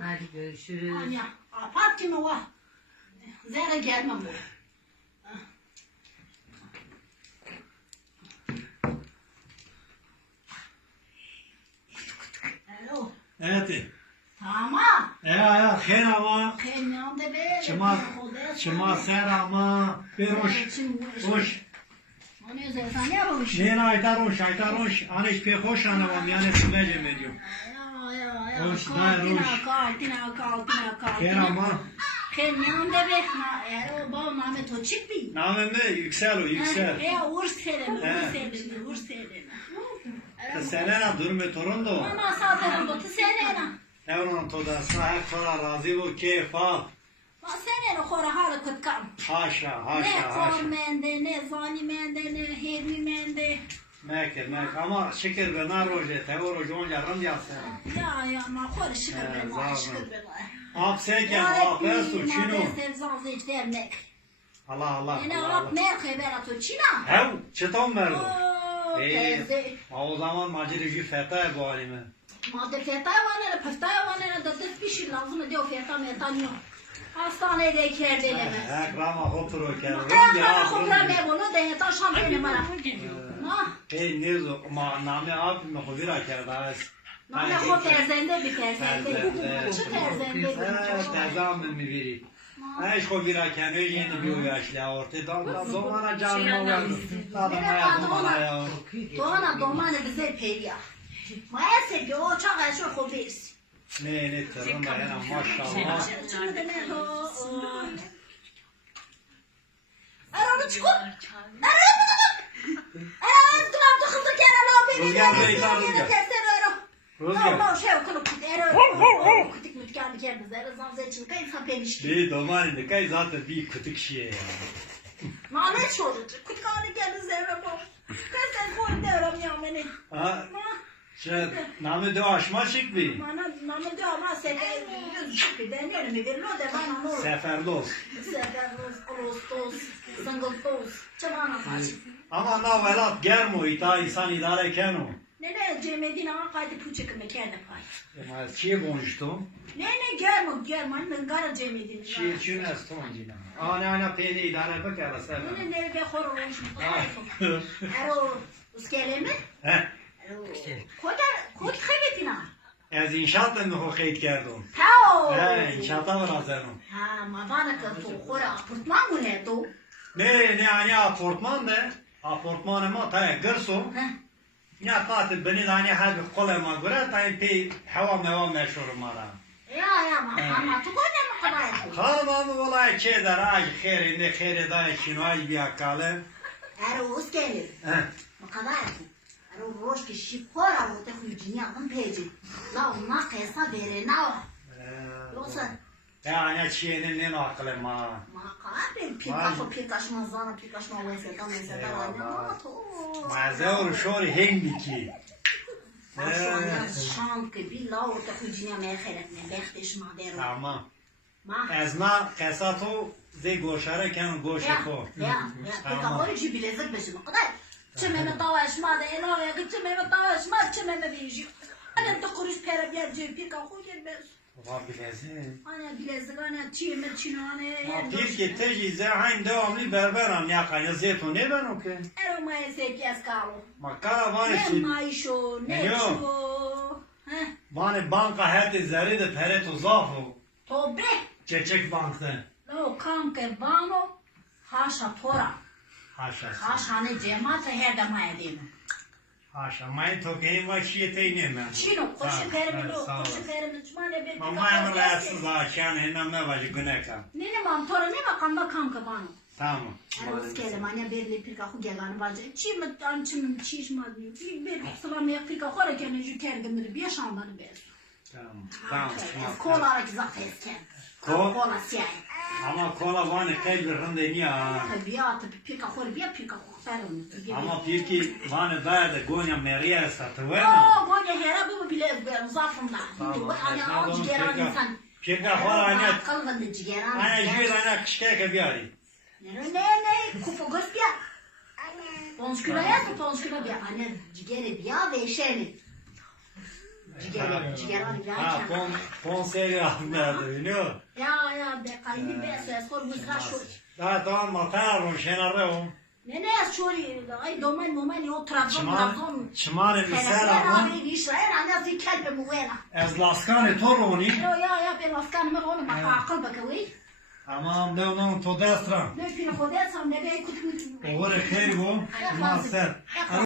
Hadi görüşürüz. Anya, apat ki mi var? Zara gelmem bu. Alo. Evet. Tamam. Ya xeyr ama. Kenyam da be. Çıma ser ama. Bir hoş. Onu özelsen ne yapmış? Ne aytar hoş. Anış pek hoş anlamam yani smece medium. Hoş da hoş. Kaltina. Xeyr ama. Kenyam da be. Eğer babam Ahmet o çıkmıyor. Namı yüksel o yüksel. Urs serim. Senena durme Toronto. Ama sağdan da senena. Evron toda sahip sonra razı bu kefa. Ma senena khora hala kutkam. Haşa. Ne kormende, ne zanimende, ne hevimende. Mek ama şeker ve nar roje, tevor roje onca rım yapsın. Ya ma khora şükür be. Ap seken, ap estu, çino. Sevzan zeytlernek. Allah. Yine ap merke berato çina. Hev, çıton merdo. Teyze. O zaman macerici fetay bu halime. Madde fetay vanere da tıf pişir lazım diyor fetay yok. Hastanede ikerdeleme. Ekrama hopro ker. Kaya kopra ne bunu de taşan benim ara. Hey nezo ma name ab me hovira kerda. Nane ho terzende bir terzende. Çık terzende. Terzam mi veri. Eş hovira kene yeni bir yaşla ortada zamana canlı oldu. Adamaya Doğana bize periya. Maya sepi o çağa şu hobis. ne tarım yana maşallah. Aranı çıkın. Aranı tıklar tıkıldı kere lo beni. Rüzgar bey tar rüzgar. Rüzgar. Şey okulu kutik mütkan bir kere zerre zamze için kaysa penişti. Bir domain kay zaten bir küçük şey ya. Nalet çocuk. Kutkani geldi zerre bu. Kaysa koy devram ya beni. Ha? Şey, namı da aşma şık bir. Bana namı diyor ama sefer bir deneyelim mi verir o da bana ne olur. Seferlos. Seferlos, olostos, sangoltos, çabana saç. Ama na velat germo ita insan idare keno. Ne Cemedin ama kaydı puçakı mekerne pay. Ama çiğ konuştum. Ne germo annem gara Cemedin. Çiğ eston cina. Ana peni idare bakara sefer. Ne be horoloş. Ero uskeleme? He. Kod kaybetina. Az inşaatla mı hokayet kerdum? Tao. He, inşaata var azanım. Ha, ma bana ka to khora apartman mu ne to? Ne hani apartman ne? Apartmanı ma ta gırso. Ya katil beni de hani hadi kolay ma göre ta pe hava meva meşhur mara. Ya ama tu konya mı kadar? Kalma mı vallahi çeder ay kheri ne kheri da şino ay bir akale. Ero uskele. Ma kadar? Ero roş ki şifora o te hücini adam peci. La ona kesa verena. Yoksa Yani çiğnin ne akale ma. ma kadar pikaş manzara pikaş ma vese tam vese da ama to. Ma zor şori hengiki. Şant ki bir la o te hücini me kheret ne bekteş ma dero. Tamam. Ma Ezma kesato ze goşare ken goşe ko. Ya pika hoje bilezik beşim kadar. Çemene tavaşmadı, elaya ki çemene tavaşmadı, çemene değişiyor. Anne de kuruş pere bir cep pika hoje bez. Va bilezi. Anne bilezik anne çiğme çinane. Bir ki tecize hain devamlı berberam ya kanya zeytun ne ben okey. Ero maya sekiz kalo. Makara var Ne için. maişo, ne ço. Vane banka hadi zeri de pere to zafu. Tobe. Çeçek bankta. No kanke vano, haşa tora. Haşa. Haşa ne cemaate her de maya değil mi? Haşa. Main to kein var şiye teyne men. Çino, koşu perimi lo, koşu perimi çmane bir Mama emre yatsız aşan hemen me vacı güneka. Ne mam tora ne makanda kanke vano. Tamam. Eros kele manya berli pirka khu gelani vaje. Çim tan çim çişmaz mi? Bir sılamaya pirka khora kene ju kendimdir bir yaşamdan ber. Tamam. Kola ara gizak esken. Kola siyah. Ama kola vane kaybı rende niye ha? Tabiatı pirka khora bir pirka khu ferun. Ama pirki vane daya da gonya meriya satıvena. Oo gonya hera bu bile ber zafımda. Bu ani ağacı geran insan. Pirka khora ana. Kalvan cigeran. Ana jüel ana kışkaya kabiyari. Ne kupa gospia. 5 kilo yerse 5 kilo bir anne ciğeri biya ve şeli. Ciğeri biya Ha, çana. konseri aldı, biliyor. Ya be kalbi be söz kol müzga şu. Daha tamam matar şenarım. Ne şuri ay domen yo Trabzon. Çimar misal Ben ama abi İsrail ana zikal be muwena. az laskan toroni. Ya ben askan mı onu bak akıl bakawi. Tamam ne onun to destra. Ne fina kodesam ne be kutu. Ora kheri bu. Ma ser.